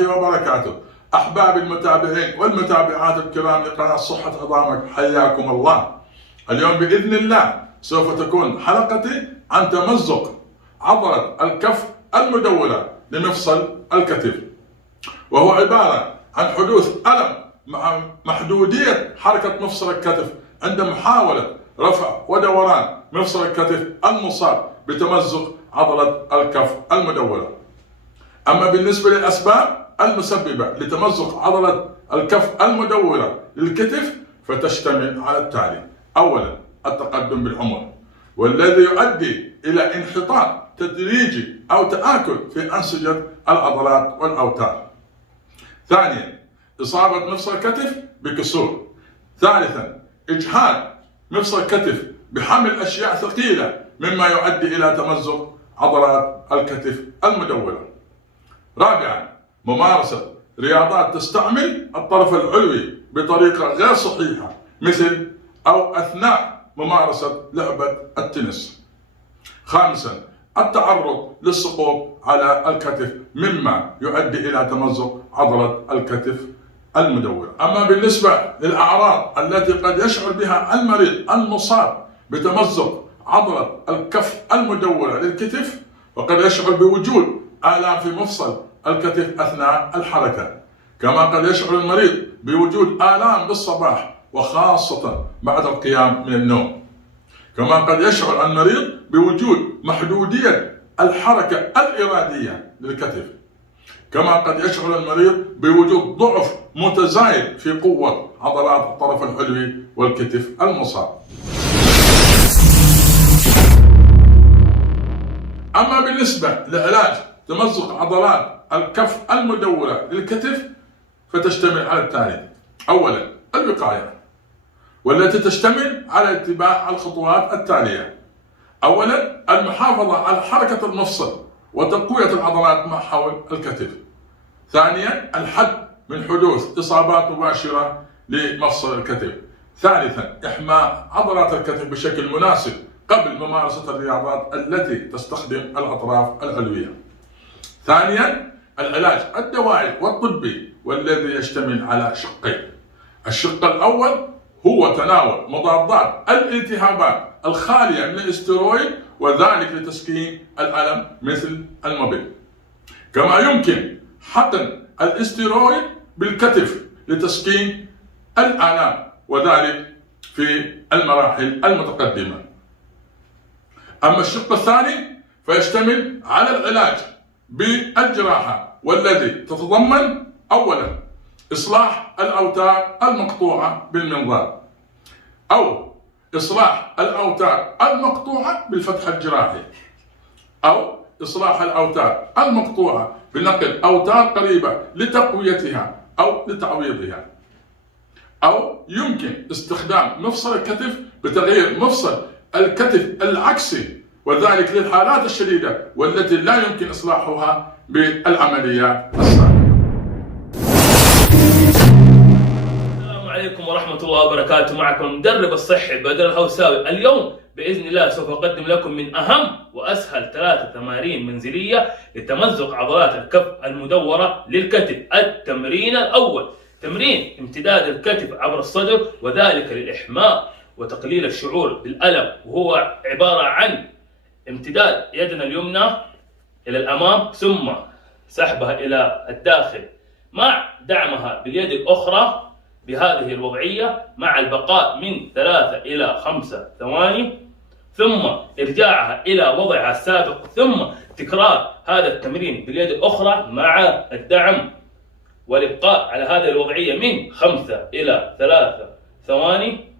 الله وبركاته. أحباب المتابعين والمتابعات الكرام لقناة صحة عظامك، حياكم الله. اليوم بإذن الله سوف تكون حلقتي عن تمزق عضلة الكف المدورة لمفصل الكتف، وهو عبارة عن حدوث ألم مع محدودية حركة مفصل الكتف عند محاولة رفع ودوران مفصل الكتف المصاب بتمزق عضلة الكف المدورة. أما بالنسبة للأسباب المسببة لتمزق عضلة الكف المدورة للكتف فتشتمل على التالي: أولا، التقدم بالعمر، والذي يؤدي إلى انحطاط تدريجي أو تآكل في أنسجة العضلات والأوتار. ثانيا، إصابة مفصل الكتف بكسور. ثالثا، إجهاد مفصل الكتف بحمل أشياء ثقيلة مما يؤدي إلى تمزق عضلات الكتف المدورة. رابعا، ممارسة رياضات تستعمل الطرف العلوي بطريقة غير صحيحة، مثل أو أثناء ممارسة لعبة التنس. خامسا، التعرض للسقوط على الكتف مما يؤدي إلى تمزق عضلة الكتف المدورة. أما بالنسبة للأعراض التي قد يشعر بها المريض المصاب بتمزق عضلة الكف المدورة للكتف، وقد يشعر بوجود آلام في مفصل الكتف أثناء الحركة، كما قد يشعر المريض بوجود آلام بالصباح وخاصة بعد القيام من النوم. كما قد يشعر المريض بوجود محدودية الحركة الإرادية للكتف. كما قد يشعر المريض بوجود ضعف متزايد في قوة عضلات الطرف العلوي والكتف المصاب. أما بالنسبة لعلاج تمزق عضلات الكف المدورة للكتف فتشتمل على التالي: أولا، الوقاية، والتي تشتمل على اتباع الخطوات التالية. أولا، المحافظة على حركة المفصل وتقوية العضلات مع حول الكتف. ثانيا، الحد من حدوث إصابات مباشرة لمفصل الكتف. ثالثا، إحماء عضلات الكتف بشكل مناسب قبل ممارسة الرياضات التي تستخدم الأطراف العلوية. ثانيا، العلاج الدوائي والطبي، والذي يشتمل على شقين. الشق الأول هو تناول مضادات الالتهابات الخالية من الاسترويد، وذلك لتسكين الألم مثل الموبيل. كما يمكن حقن الاسترويد بالكتف لتسكين الآلام، وذلك في المراحل المتقدمة. أما الشق الثاني فيشتمل على العلاج بالجراحة، والذي تتضمن أولا إصلاح الأوتار المقطوعة بالمنظار، أو إصلاح الأوتار المقطوعة بالفتح الجراحي، أو إصلاح الأوتار المقطوعة بنقل أوتار قريبة لتقويتها أو لتعويضها، أو يمكن استخدام مفصل الكتف بتغيير مفصل الكتف العكسي، وذلك للحالات الشديدة والتي لا يمكن إصلاحها بالعمليات السابقة. السلام عليكم ورحمة الله وبركاته. معكم المدرب الصحي بدر الهوساوي. اليوم بإذن الله سوف أقدم لكم من أهم وأسهل 3 تمارين منزلية لتمزق عضلات الكف المدورة للكتف. التمرين الأول، تمرين امتداد الكتف عبر الصدر، وذلك للإحماء وتقليل الشعور بالألم، وهو عبارة عن امتداد يدنا اليمنى إلى الأمام ثم سحبها إلى الداخل مع دعمها باليد الأخرى بهذه الوضعية، مع البقاء من 3 إلى 5 ثواني، ثم إرجاعها إلى وضعها السابق، ثم تكرار هذا التمرين باليد الأخرى مع الدعم، والإبقاء على هذه الوضعية من 5 إلى 3 ثواني،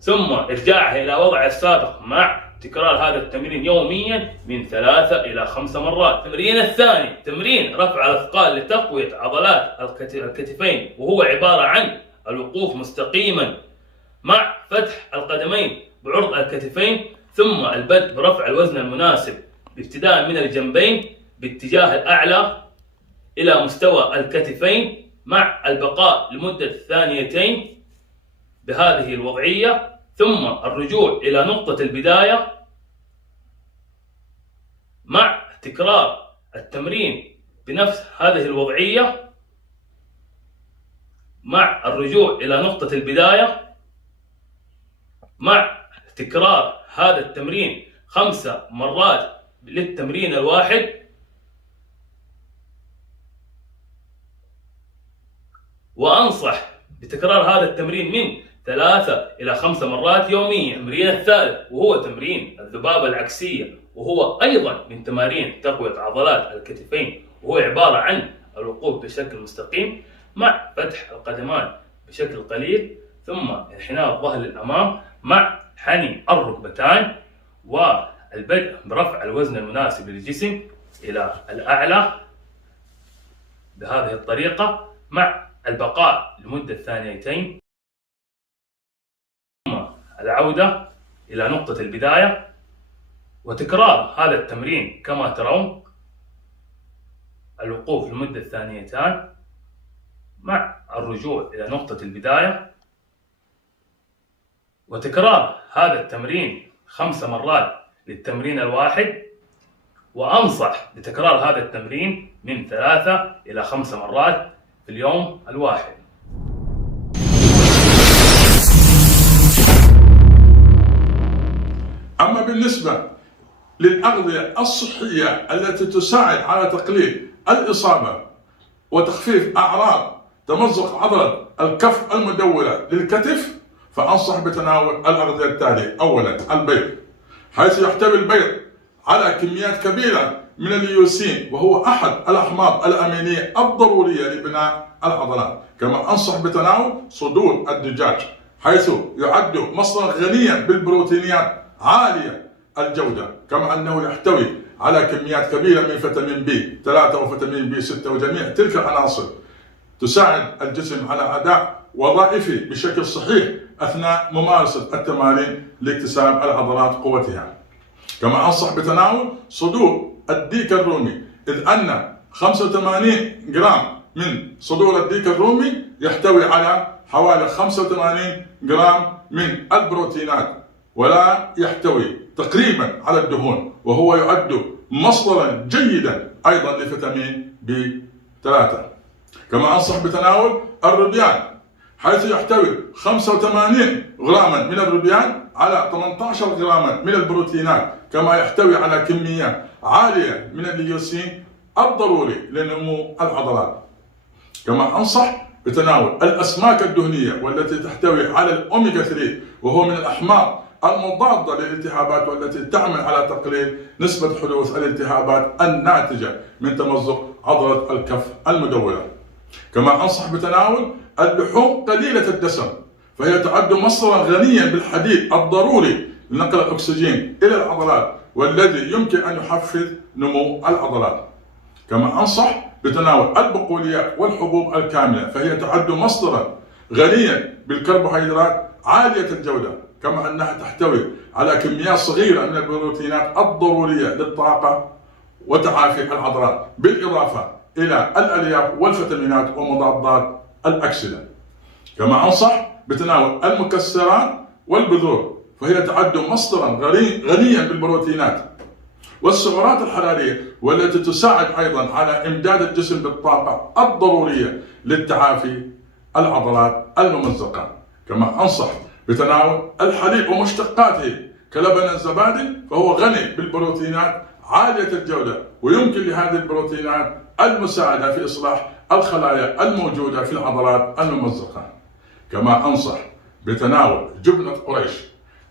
ثم إرجاعها إلى وضعها السابق مع تكرار هذا التمرين يوميا من 3 إلى 5 مرات. التمرين الثاني، تمرين رفع الأثقال لتقوية عضلات الكتفين، وهو عبارة عن الوقوف مستقيما مع فتح القدمين بعرض الكتفين، ثم البدء برفع الوزن المناسب ابتداء من الجنبين باتجاه الأعلى إلى مستوى الكتفين، مع البقاء لمدة 2 ثانيتين بهذه الوضعية، ثم الرجوع إلى نقطة البداية مع تكرار التمرين بنفس هذه الوضعية مع الرجوع إلى نقطة البداية، مع تكرار هذا التمرين 5 مرات للتمرين الواحد، وأنصح بتكرار هذا التمرين من 3 إلى 5 مرات يوميا. التمرين الثالث وهو تمرين الذبابة العكسية، وهو أيضا من تمارين تقوية عضلات الكتفين، وهو عبارة عن الوقوف بشكل مستقيم مع فتح القدمان بشكل قليل، ثم انحناء الظهر للأمام مع حني الركبتان، والبدء برفع الوزن المناسب للجسم إلى الأعلى بهذه الطريقة، مع البقاء لمدة 2 ثانيتين، ثم العودة إلى نقطة البداية وتكرار هذا التمرين كما ترون، الوقوف لمدة 2 ثانيتين مع الرجوع إلى نقطة البداية، وتكرار هذا التمرين 5 مرات للتمرين الواحد. وأنصح بتكرار هذا التمرين من 3 إلى 5 مرات في اليوم الواحد. أما بالنسبة للأغذية الصحية التي تساعد على تقليل الإصابة وتخفيف أعراض تمزق عضلة الكف المدورة للكتف، فأنصح بتناول الأغذية التالية. أولا البيض، حيث يحتوي البيض على كميات كبيرة من الليوسين، وهو أحد الأحماض الأمينية الضرورية لبناء العضلات. كما أنصح بتناول صدور الدجاج، حيث يعد مصدرا غنيا بالبروتينات عالية الجودة، كما أنه يحتوي على كميات كبيرة من فيتامين بي 3 وفيتامين بي 6 وجميع تلك العناصر تساعد الجسم على أداء وظائفه بشكل صحيح أثناء ممارسة التمارين لاكتساب العضلات قوتها. كما أنصح بتناول صدور الديك الرومي، إذ أن 85 جرام من صدور الديك الرومي يحتوي على حوالي 85 جرام من البروتينات، ولا يحتوي تقريبا على الدهون، وهو يعد مصدرا جيدا أيضا لفيتامين بي 3. كما أنصح بتناول الربيان، حيث يحتوي 85 غراما من الربيان على 18 غراما من البروتينات، كما يحتوي على كمية عالية من الليوسين الضروري لنمو العضلات. كما أنصح بتناول الأسماك الدهنية والتي تحتوي على الأوميغا 3، وهو من الأحماض المضادة للالتهابات والتي تعمل على تقليل نسبة حدوث الالتهابات الناتجة من تمزق عضلة الكف المدورة. كما أنصح بتناول اللحوم قليلة الدسم، فهي تعد مصدرا غنيا بالحديد الضروري لنقل الأكسجين إلى العضلات، والذي يمكن أن يحفز نمو العضلات. كما أنصح بتناول البقوليات والحبوب الكاملة، فهي تعد مصدرا غنيا بالكربوهيدرات عالية الجودة، كما أنها تحتوي على كميات صغيرة من البروتينات الضرورية للطاقة وتعافي العضلات، بالإضافة إلى الألياف والفيتامينات ومضادات الأكسدة. كما أنصح بتناول المكسرات والبذور، فهي تعد مصدرا غنيا بالبروتينات والسعرات الحرارية، والتي تساعد أيضا على إمداد الجسم بالطاقة الضرورية للتعافي العضلات الممزقة. كما أنصح بتناول الحليب ومشتقاته كلبن الزبادي، فهو غني بالبروتينات عالية الجودة، ويمكن لهذه البروتينات المساعدة في إصلاح الخلايا الموجودة في العضلات الممزقة. كما أنصح بتناول جبنة قريش،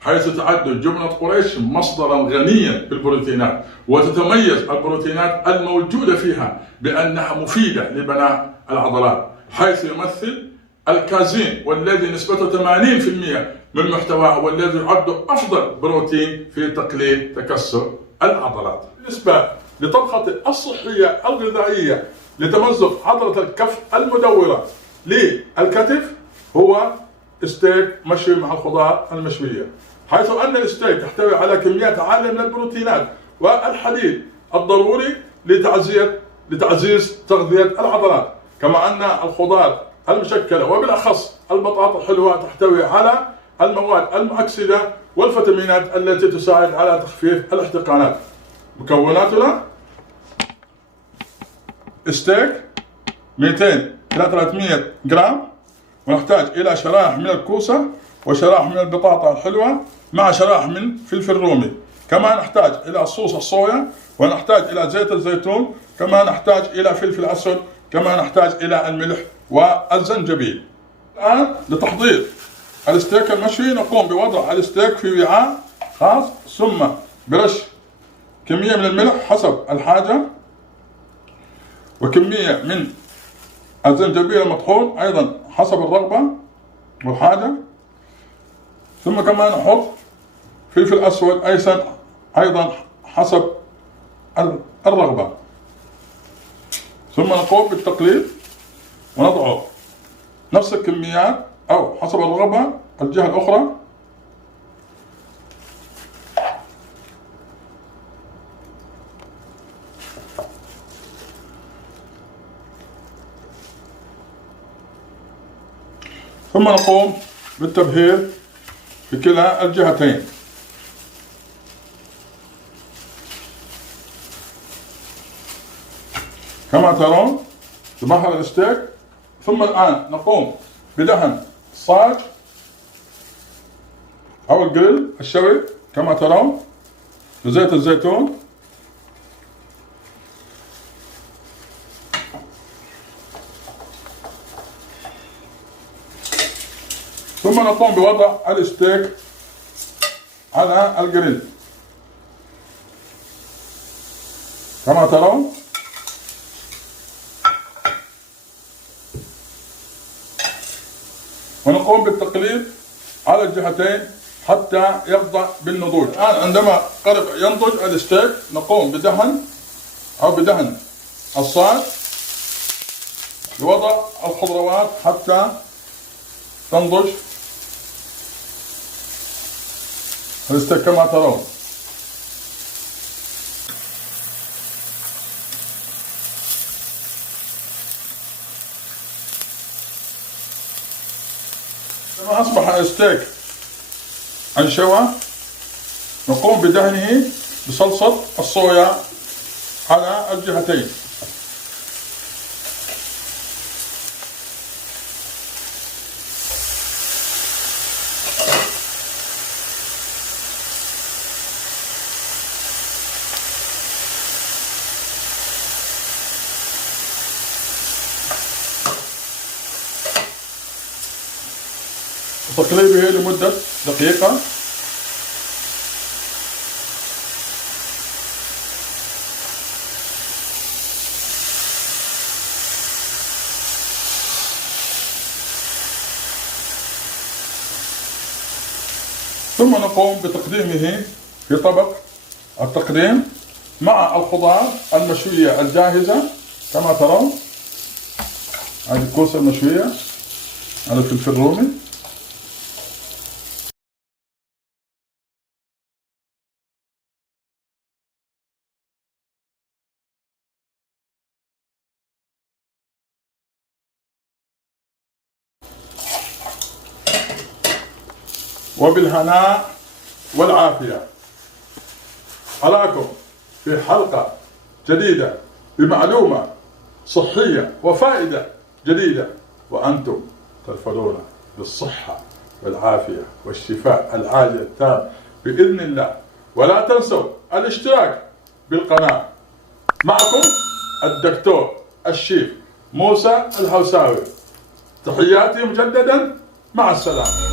حيث تعد جبنة قريش مصدرا غنيا بالبروتينات، وتتميز البروتينات الموجودة فيها بأنها مفيدة لبناء العضلات، حيث يمثل الكازين والذي نسبته 80% من محتواه، والذي يعد أفضل بروتين في تقليل تكسر العضلات. بالنسبة لطبخة الصحية الغذائية لتمزق عضلة الكف المدورة للكتف، هو ستيك مشوي مع الخضار المشوية، حيث أن الستيك تحتوي على كميات عالية من البروتينات والحديد الضروري لتعزيز تغذية العضلات. كما أن الخضار المشكلة وبالأخص البطاطا الحلوة تحتوي على المواد المؤكسدة والفيتامينات التي تساعد على تخفيف الاحتقانات. مكوناتنا: ستيك 200 إلى 300 جرام، ونحتاج إلى شرائح من الكوسة وشرائح من البطاطا الحلوة مع شرائح من فلفل رومي. كما نحتاج إلى صوص الصويا، ونحتاج إلى زيت الزيتون، كما نحتاج إلى فلفل أسود، كما نحتاج إلى الملح والزنجبيل. الآن لتحضير الستيك المشوي نقوم بوضع الستيك في وعاء خاص، ثم برش كمية من الملح حسب الحاجة، وكمية من الزنجبيل المطحون أيضا حسب الرغبة والحاجة، ثم كمان نحط فلفل أسود أيضا حسب الرغبة، ثم نقوم بالتقليب ونضعه نفس الكميات أو حسب الرغبة الجهة الأخرى. ثم نقوم بالتبهير في كلا الجهتين. كما ترون تبهر الستيك. ثم الآن نقوم بدهن الصاج أو الجريل الشوي كما ترون بزيت الزيتون. ثم نقوم بوضع الستيك على الجريل كما ترون، ونقوم بالتقليب على الجهتين حتى يبدأ بالنضوج. الآن عندما قرب ينضج الستيك نقوم بدهن الصاج بوضع الخضروات حتى تنضج الستيك كما ترون. لما أصبح الستيك انشوى نقوم بدهنه بصلصة الصويا على الجهتين. وتقليبه لمدة دقيقة. ثم نقوم بتقديمه في طبق التقديم مع الخضار المشوية الجاهزة كما ترون. هذه الكوسة المشوية، هذا الفلفل الرومي. وبالهناء والعافية. أراكم في حلقة جديدة بمعلومة صحية وفائدة جديدة، وأنتم ترفضون بالصحة والعافية والشفاء العاجل التام بإذن الله. ولا تنسوا الاشتراك بالقناة. معكم الدكتور الشيف موسى الهوساوي. تحياتي مجددا، مع السلامة.